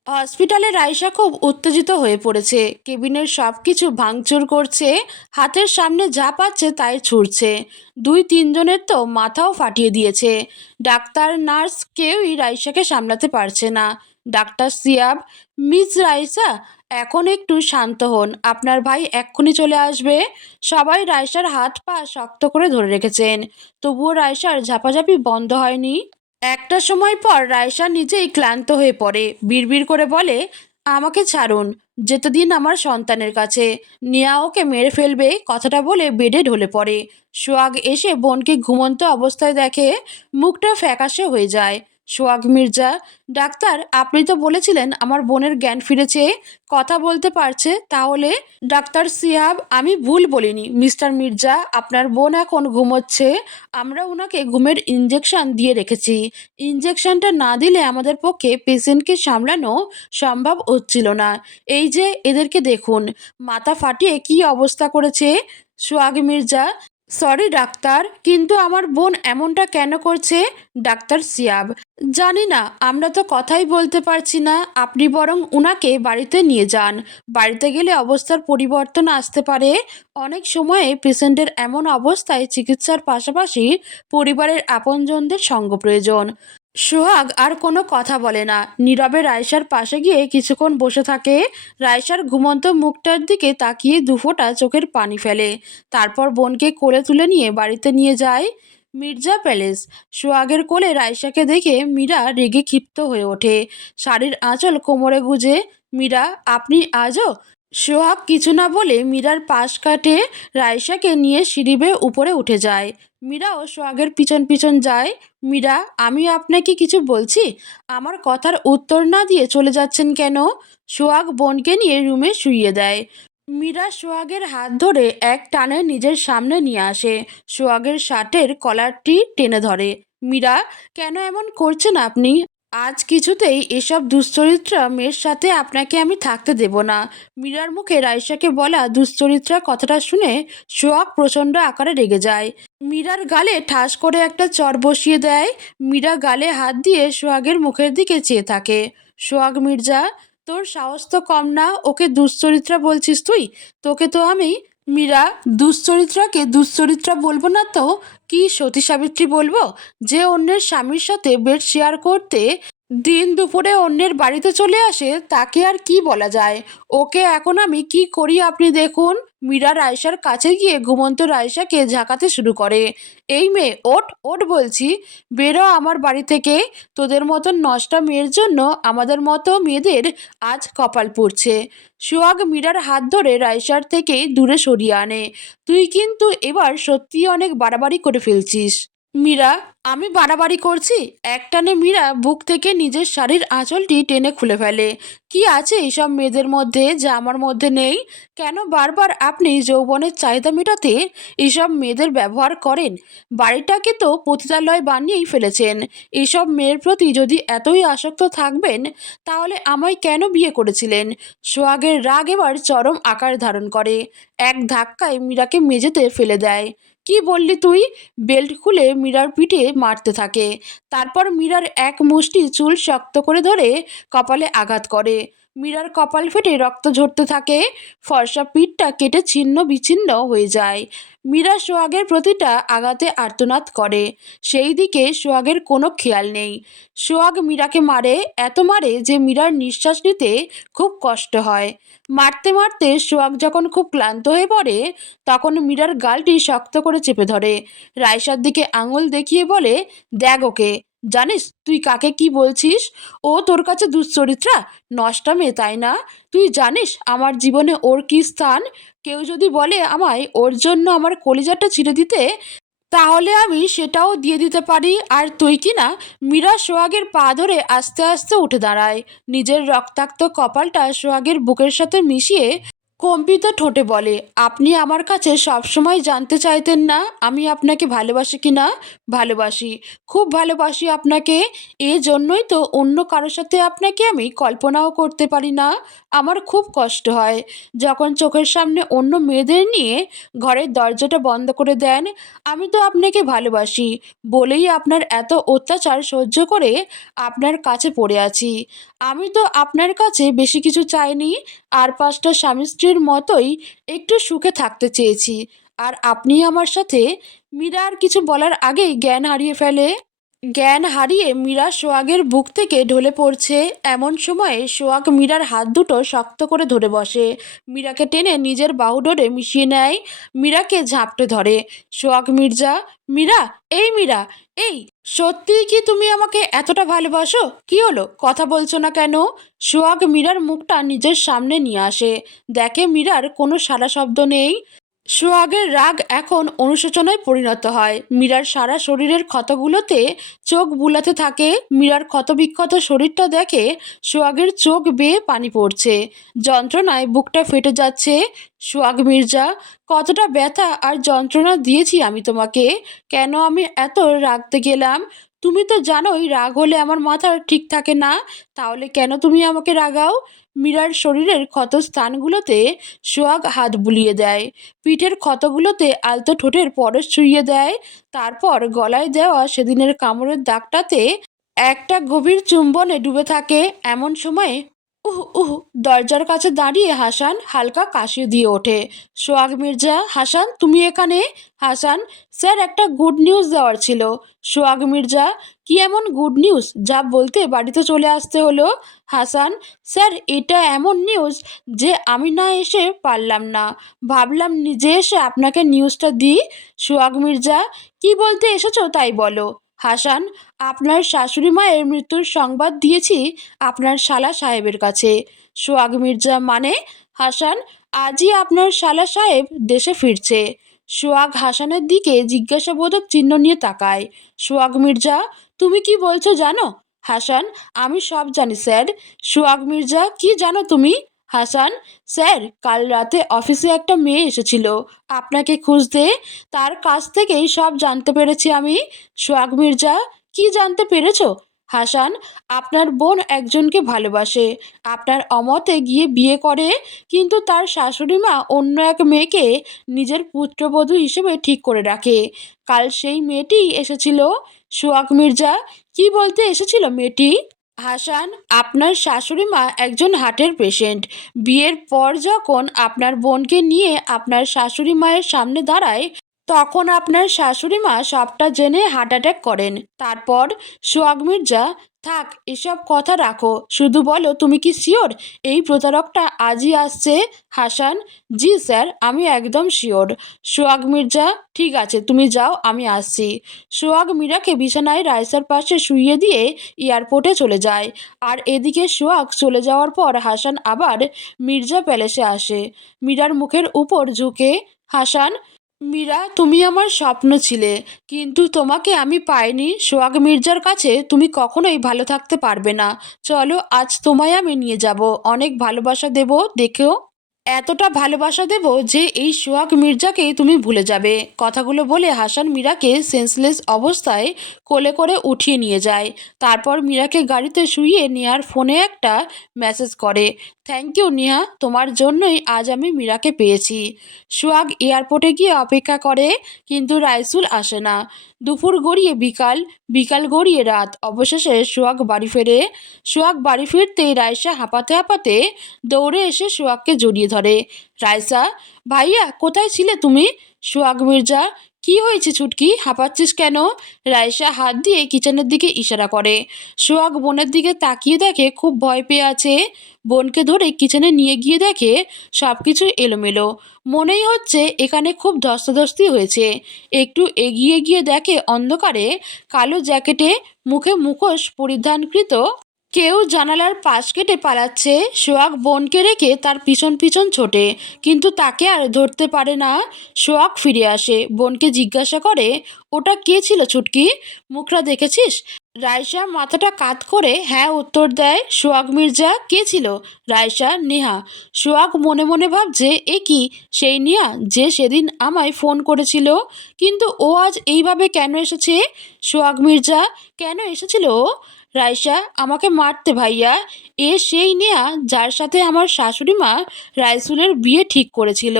হসপিটালে রাইসা খুব উত্তেজিত হয়ে পড়েছে। কেবিনের সব কিছু ভাঙচুর করছে, হাতের সামনে যা পাচ্ছে তাই ছুঁড়ছে। দুই তিনজনের তো মাথাও ফাটিয়ে দিয়েছে। ডাক্তার নার্স কেউই রাইসাকে সামলাতে পারছে না। ডাক্তার সিয়াব, মিস রাইসা, এখন একটু শান্ত হন, আপনার ভাই এক্ষুনি চলে আসবে। সবাই রাইসার হাত পা শক্ত করে ধরে রেখেছেন, তবুও রাইসার ঝাপাঝাপি বন্ধ হয়নি। একটা সময় পর রাইসা নিজেই ক্লান্ত হয়ে পড়ে, বিড়বিড় করে বলে, আমাকে ছাড়ুন, যেতে দিন আমার সন্তানের কাছে। নেয়া ওকে মেরে ফেলবে। কথাটা বলে বেডে ঢলে পড়ে। সোহাগ এসে বোনকে ঘুমন্ত অবস্থায় দেখে, মুখটা ফ্যাকাশে হয়ে যায়। সোহাগ মির্জা, ডাক্তার, আপনি তো বলেছিলেন আমার বোনের জ্ঞান ফিরেছে, কথা বলতে পারছে। তাহলে? ডাক্তার সিয়াব, আমি ভুল বলিনি মিস্টার মির্জা, আপনার বোন এখন ঘুমোচ্ছে। আমরা ওনাকে ঘুমের ইঞ্জেকশন দিয়ে রেখেছি। ইঞ্জেকশনটা না দিলে আমাদের পক্ষে পেশেন্টকে সামলানো সম্ভব হচ্ছিল না। এই যে এদেরকে দেখুন, মাথা ফাটিয়ে কি অবস্থা করেছে। সোহাগ মির্জা, সরি ডাক্তার, কিন্তু আমার বোন এমনটা কেন করছে? ডাক্তার সিয়াব, জানি না, আমরা তো কথাই বলতে পারছি না। আপনি বরং উনাকে বাড়িতে নিয়ে যান। বাড়িতে গেলে অবস্থার পরিবর্তন আসতে পারে। অনেক সময়ে পেশেন্টের এমন অবস্থায় চিকিৎসার পাশাপাশি পরিবারের আপনজনদের সঙ্গ প্রয়োজন। সোহাগ আর কোনো কথা বলে না, নীরবে রায়সার পাশে গিয়ে কিছুক্ষণ বসে থাকে। রায়সার ঘুমন্ত মুখটার দিকে তাকিয়ে দুফোঁটা চোখের পানি ফেলে। তারপর বোনকে কোলে তুলে নিয়ে বাড়িতে নিয়ে যায়। মির্জা প্যালেস। সোহাগের কোলে রায়সাকে দেখে মীরা রেগে ক্ষিপ্ত হয়ে ওঠে। শাড়ির আঁচল কোমরে গুজে, মীরা, আপনি আজও? সোহাগ কিছু না বলে মীরার পাশ কাটে, রায়সাকে নিয়ে সিঁড়ি বেয়ে উপরে উঠে যায়। মীরাও সোহাগের পিছন পিছন যায়। মীরা, আমি আপনাকে কিছু বলছি, আমার কথার উত্তর না দিয়ে চলে যাচ্ছেন কেন? সোহাগ বোনকে নিয়ে রুমে শুইয়ে দেয়। মীরা সোহাগের হাত ধরে এক টানে নিজের সামনে নিয়ে আসে। সোহাগের শার্টের কলারটি টেনে ধরে। মীরা, কেন এমন করছেন আপনি? আজ কিছুতেই এসব দুশ্চরিত্রা মেয়ের সাথে আপনাকে আমি থাকতে দেব না। মীরার মুখে রাইসাকে বলা দুশ্চরিত্রা কথাটা শুনে সোহাগ প্রচণ্ড আকারে রেগে যায়। মীরার গালে ঠাস করে একটা চড় বসিয়ে দেয়। মীরা গালে হাত দিয়ে সোহাগের মুখের দিকে চেয়ে থাকে। সোহাগ মির্জা, তোর সাহস তো কম না, ওকে দুশ্চরিত্রা বলছিস তুই? তোকে তো আমি। মীরা, দুশ্চরিত্রাকে দুশ্চরিত্রা বলবো না তো কি সতী সাবিত্রী বলবো, যে অন্যের স্বামীর সাথে বেড শেয়ার করতে দিন দুপুরে অন্যের বাড়িতে চলে আসে, তাকে আর কি বলা যায়? ওকে এখন আমি কি করি আপনি দেখুন। মীরা রায়সার কাছে গিয়ে ঘুমন্ত রায়সাকে ঝাঁকাতে শুরু করে। এই মেয়ে, ওঠ ওঠ বলছি, বেরো আমার বাড়ি থেকে। তোদের মতন নষ্টা মেয়ের জন্য আমাদের মতো মেয়েদের আজ কপাল পুড়ছে। সোহাগ মীরার হাত ধরে রায়সার থেকে দূরে সরিয়ে আনে। তুই কিন্তু এবার সত্যিই অনেক বাড়াবাড়ি করে ফেলছিস। মীরা, আমি বাড়াবাড়ি করছি? একটানে মীরা বুক থেকে নিজের শাড়ির আঁচলটি টেনে খুলে ফেলে। কি আছে এইসব মেয়েদের মধ্যে যা আমার মধ্যে নেই? কেন বারবার আপনি যৌবনের চাহিদা মেটাতে এইসব মেয়েদের ব্যবহার করেন? বাড়িটাকে তো পতিতালয় বানিয়েই ফেলেছেন। এইসব মেয়ের প্রতি যদি এতই আসক্ত থাকবেন, তাহলে আমায় কেন বিয়ে করেছিলেন? সোহাগের রাগ এবার চরম আকার ধারণ করে। এক ধাক্কায় মীরাকে মেঝেতে ফেলে দেয়। কি বললি তুই? বেল্ট খুলে মীরার পিঠে মারতে থাকে। তারপর মীরার এক মুষ্টি চুল শক্ত করে ধরে কপালে আঘাত করে। মীরার কপাল ফেটে রক্ত ঝরতে থাকে। ফর্সা পিঠটা কেটে ছিন্ন বিচ্ছিন্ন হয়ে যায়। মীরা সোহাগের প্রতিটা আঘাতে আর্তনাদ করে। সেই দিকে সোহাগের কোনো খেয়াল নেই। সোহাগ মীরাকে মারে, এত মারে যে মীরার নিঃশ্বাস নিতে খুব কষ্ট হয়। মারতে মারতে সোহাগ যখন খুব ক্লান্ত হয়ে পড়ে, তখন মীরার গালটি শক্ত করে চেপে ধরে। রায়সার দিকে আঙুল দেখিয়ে বলে, দেখ ওকে, জানিস তুই কাকে কি বলছিস? ও তোর কাছে দুশ্চরিত্রা, নষ্টা মেয়ে, তাই না? তুই জানিস আমার জীবনে ওর কী স্থান? কেউ যদি বলে আমায় ওর জন্য আমার কলিজাটা ছিঁড়ে দিতে, তাহলে আমি সেটাও দিয়ে দিতে পারি। আর তুই কি না? মীরা সোহাগের পা ধরে আস্তে আস্তে উঠে দাঁড়ায়, নিজের রক্তাক্ত কপালটা সোহাগের বুকের সাথে মিশিয়ে কম্পিত ঠোঁটে বলে, আপনি আমার কাছে সবসময় জানতে চাইতেন না আমি আপনাকে ভালোবাসি কি না? ভালোবাসি, খুব ভালোবাসি আপনাকে। এজন্যই তো অন্য কারোর সাথে আপনাকে আমি কল্পনাও করতে পারি না। আমার খুব কষ্ট হয় যখন চোখের সামনে অন্য মেয়েদের নিয়ে ঘরের দরজাটা বন্ধ করে দেন। আমি তো আপনাকে ভালোবাসি বলেই আপনার এত অত্যাচার সহ্য করে আপনার কাছে পড়ে আছি। আমি তো আপনার কাছে বেশি কিছু চাইনি, আর পাঁচটা স্বামী স্ত্রীর মতোই একটু সুখে থাকতে চেয়েছি। আর আপনি আমার সাথে। মীরা আর কিছু বলার আগেই জ্ঞান হারিয়ে ফেলে। জ্ঞান হারিয়ে মীরা সোহাগের বুক থেকে ঢলে পড়ছে। এমন সময়ে সোহাগ মীরার হাত দুটো শক্ত করে ধরে বসে, মীরাকে টেনে নিজের বাহুডোরে মিশিয়ে নেয়, মীরাকে ঝাপটে ধরে। সোহাগ মির্জা, মীরা, এই মীরা, এই, সত্যিই কি তুমি আমাকে এতটা ভালোবাসো? কি হলো, কথা বলছো না কেন? সোহাগ মীরার মুখটা নিজের সামনে নিয়ে আসে, দেখে মীরার কোনো সাড়া শব্দ নেই। সোহাগের রাগ এখন অনুশোচনায় পরিণত হয়। মীরার সারা শরীরের ক্ষতগুলোতে চোখ বুলাতে থাকে। মীরার ক্ষতবিক্ষত শরীরটা দেখে সোহাগের চোখ বেয়ে পানি পড়ছে, যন্ত্রণায় বুকটা ফেটে যাচ্ছে। সোহাগ মির্জা, কতটা ব্যথা আর যন্ত্রণা দিয়েছি আমি তোমাকে? কেন আমি এত রাগতে গেলাম? তুমি তো জানোই রাগ হলে আমার মাথা ঠিক থাকে না। তাহলে কেন তুমি আমাকে রাগাও? মীরার শরীরের ক্ষত স্থানগুলোতে সোহাগ হাত বুলিয়ে দেয়, পিঠের ক্ষতগুলোতে আলতো ঠোঁটের পরশ ছুঁইয়ে দেয়। তারপর গলায় দেওয়া সেদিনের কামড়ের দাগটাতে একটা গভীর চুম্বনে ডুবে থাকে। এমন সময়ে উহ উহ দরজার কাছে দাঁড়িয়ে হাসান হালকা কাশি দিয়ে ওঠে। সোহাগ মির্জা, হাসান তুমি এখানে? হাসান, স্যার একটা গুড নিউজ দেওয়ার ছিল। সোহাগ মির্জা, কি এমন গুড নিউজ যা বলতে বাড়িতে চলে আসতে হলো? হাসান, স্যার এটা এমন নিউজ যে আমি না এসে পারলাম না, ভাবলাম নিজে এসে আপনাকে নিউজটা দিই। সোহাগ মির্জা, কি বলতে এসেছো তাই বলো। হাসান, আপনার শাশুড়ি মায়ের মৃত্যুর সংবাদ দিয়েছি আপনার শালা সাহেবের কাছে। সোহাগ মির্জা, মানে? হাসান, আজই আপনার শালা সাহেব দেশে ফিরছে। সোহাগ হাসানের দিকে জিজ্ঞাসাবোধক চিহ্ন নিয়ে তাকায়। সোহাগ মির্জা, তুমি কি বলছো জানো? হাসান, আমি সব জানি স্যার। সোহাগ মির্জা, কি জানো তুমি? হাসান, স্যার কাল রাতে অফিসে একটা মেয়ে এসেছিল আপনাকে খুঁজতে, তার কাছ থেকেই সব জানতে পেরেছি আমি। সোহাগ মির্জা, কি জানতে পেরেছো? হাসান, আপনার বোন একজনকে ভালোবাসে, আপনার অমতে গিয়ে বিয়ে করে, কিন্তু তার শাশুড়ি মা অন্য এক মেয়েকে নিজের পুত্রবধূ হিসেবে ঠিক করে রাখে। কাল সেই মেয়েটিই এসেছিল। সোহাগ মির্জা, কি বলতে এসেছিল মেয়েটি? হাসান, আপনার শাশুড়ি মা একজন হার্টের পেশেন্ট। বিয়ের পর যখন আপনার বোনকে নিয়ে আপনার শাশুড়ি মায়ের সামনে দাঁড়ায়, তখন আপনার শাশুড়ি মা সবটা জেনে হার্ট অ্যাটাক করেন। তারপর? সোহাগ মির্জা, থাক এসব কথা রাখো, শুধু বলো তুমি কি শিওর এই প্রতারকটা আজই আসছে? হাসান, জি স্যার আমি একদম শিওর। সোহাগ মির্জা, ঠিক আছে তুমি যাও, আমি আসছি। সোহাগ মীরাকে বিছানায় রাইসার পাশে শুইয়ে দিয়ে এয়ারপোর্টে চলে যায়। আর এদিকে সোহাগ চলে যাওয়ার পর হাসান আবার মির্জা প্যালেসে আসে, মীরার মুখের উপর ঝুঁকে। হাসান, মীরা তুমি আমার স্বপ্ন ছিলে, কিন্তু তোমাকে আমি পাইনি। সোহাগ মির্জার কাছে তুমি কখনোই ভালো থাকতে পারবে না। চলো আজ তোমায় আমি নিয়ে যাব, অনেক ভালোবাসা দেব, দেখো এতটা ভালোবাসা দেব যে এই সোহাগ মির্জাকেই তুমি ভুলে যাবে। কথাগুলো বলে হাসান মীরাকে সেন্সলেস অবস্থায় কোলে করে উঠিয়ে নিয়ে যায়। তারপর মীরাকে গাড়িতে শুইয়ে নেয়ার ফোনে একটা মেসেজ করে, থ্যাংক ইউ নেহা, তোমার জন্যই আজ আমি মীরাকে পেয়েছি। সোহাগ এয়ারপোর্টে গিয়ে অপেক্ষা করে, কিন্তু রাইসুল আসে না। দুপুর গড়িয়ে বিকাল, বিকাল গড়িয়ে রাত, অবশেষে সোহাগ বাড়ি ফেরে। সোহাগ বাড়ি ফিরতেই রাইসা হাঁপাতে হাঁপাতে দৌড়ে এসে সোহাগকে জড়িয়ে ধরে। রাইসা, ভাইয়া কোথায় ছিলে তুমি? সোহাগ মির্জা, কি হয়েছে ছুটকি, হাঁপাচ্ছিস কেন? রাইসা হাত দিয়ে কিচেনের দিকে ইশারা করে। সোহাগ বোনের দিকে তাকিয়ে দেখে খুব ভয় পেয়ে আছে। বোনকে ধরে কিচেনে নিয়ে গিয়ে দেখে সব কিছু এলোমেলো, মনেই হচ্ছে এখানে খুব ধস্তাধস্তি হয়েছে। একটু এগিয়ে গিয়ে দেখে অন্ধকারে কালো জ্যাকেটে, মুখে মুখোশ পরিধানকৃত কেউ জানালার পাশ কেটে পালাচ্ছে। সোহাগ বোনকে রেখে তার পিছন পিছন ছোটে, কিন্তু তাকে আর ধরতে পারে না। সোহাগ ফিরে আসে, বোনকে জিজ্ঞাসা করে, ওটা কে ছিল ছুটকি? মুখটা দেখেছিস? রাইসা মাথাটা কাত করে হ্যাঁ উত্তর দেয়। সোহাগ মির্জা কে ছিল? রাইসা নেহা। সোহাগ মনে মনে ভাবছে, এ কি সেই নেহা যে সেদিন আমায় ফোন করেছিল? কিন্তু ও আজ এইভাবে কেন এসেছে? সোহাগ মির্জা কেন এসেছিল ও? রাইসা আমাকে মারতে ভাইয়া। এ সেই নেয়া যার সাথে আমার শাশুড়ি মা রাইসুলের বিয়ে ঠিক করেছিল।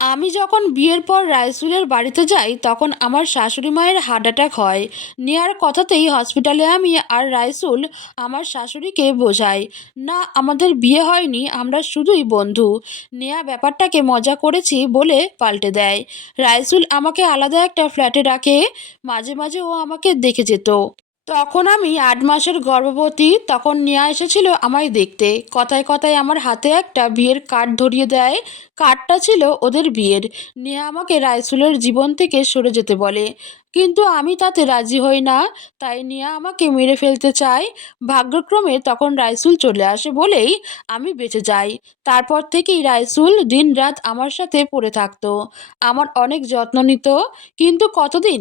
আমি যখন বিয়ের পর রাইসুলের বাড়িতে যাই তখন আমার শাশুড়ি মায়ের হার্ট অ্যাটাক হয়। নেয়ার কথাতেই হসপিটালে আমি আর রাইসুল আমার শাশুড়িকে বোঝাই, না আমাদের বিয়ে হয়নি, আমরা শুধুই বন্ধু। নেয়া ব্যাপারটাকে মজা করেছি বলে পাল্টে দেয়। রাইসুল আমাকে আলাদা একটা ফ্ল্যাটে রাখে, মাঝে মাঝে ও আমাকে দেখে যেত। তখন আমি ৮ মাসের গর্ভবতী। তখন নেয়া এসেছিল আমায় দেখতে, কথায় কথায় আমার হাতে একটা বিয়ের কার্ড ধরিয়ে দেয়। কার্ডটা ছিল ওদের বিয়ের। নেয়া আমাকে রাইসুলের জীবন থেকে সরে যেতে বলে, কিন্তু আমি তাতে রাজি হই না। তাই নেয়া আমাকে মেরে ফেলতে চায়। ভাগ্যক্রমে তখন রাইসুল চলে আসে বলেই আমি বেঁচে যাই। তারপর থেকেই রাইসুল দিনরাত আমার সাথে পড়ে থাকতো, আমার অনেক যত্ন নিত। কিন্তু কতদিন,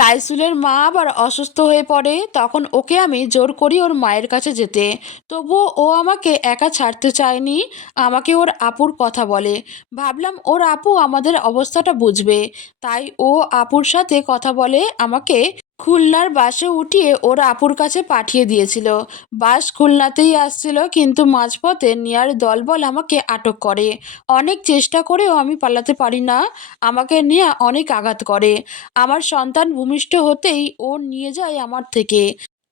রাইসুলের মা আবার অসুস্থ হয়ে পড়ে, তখন ওকে আমি জোর করি ওর মায়ের কাছে যেতে। তবুও ও আমাকে একা ছাড়তে চায়নি, আমাকে ওর আপুর কথা বলে। ভাবলাম ওর আপু আমাদের অবস্থাটা বুঝবে, তাই ও আপুর সাথে কথা বলে আমাকে খুলনার বাসে উঠিয়ে ওর আপুর কাছে পাঠিয়ে দিয়েছিল। বাস খুলনাতেই আসছিল, কিন্তু মাঝপথে নেয়ার দলবল আমাকে আটক করে। অনেক চেষ্টা করেও আমি পালাতে পারি না, আমাকে নেয়া অনেক আঘাত করে। আমার সন্তান ভূমিষ্ঠ হতেই ও নিয়ে যায় আমার থেকে,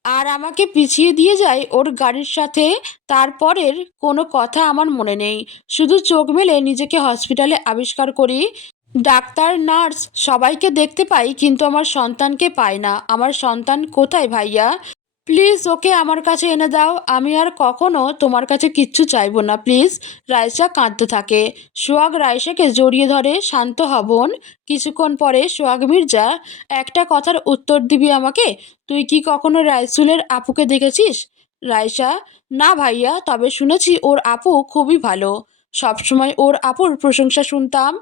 আর আমাকে পিছিয়ে দিয়ে যায় ওর গাড়ির সাথে। তারপরের কোনো কথা আমার মনে নেই, শুধু চোখ মেলে নিজেকে হসপিটালে আবিষ্কার করি। ডাক্তার নার্স সবাইকে দেখতে পাই, কিন্তু আমার সন্তানকে পাই না। আমার সন্তান কোথায় ভাইয়া? প্লিজ ওকে আমার কাছে এনে দাও, আমি আর কখনো তোমার কাছে কিচ্ছু চাইবো না প্লিজ। রাইসা কাঁদতে থাকে। সোহাগ রাইসাকে জড়িয়ে ধরে, শান্ত হবন। কিছুক্ষণ পরে সোহাগ মির্জা, একটা কথার উত্তর দিবি আমাকে, তুই কি কখনো রাইসুলের আপুকে দেখেছিস? রাইসা, না ভাইয়া, তবে শুনেছি ওর আপু খুবই ভালো, সবসময় ওর আপুর প্রশংসা শুনতাম।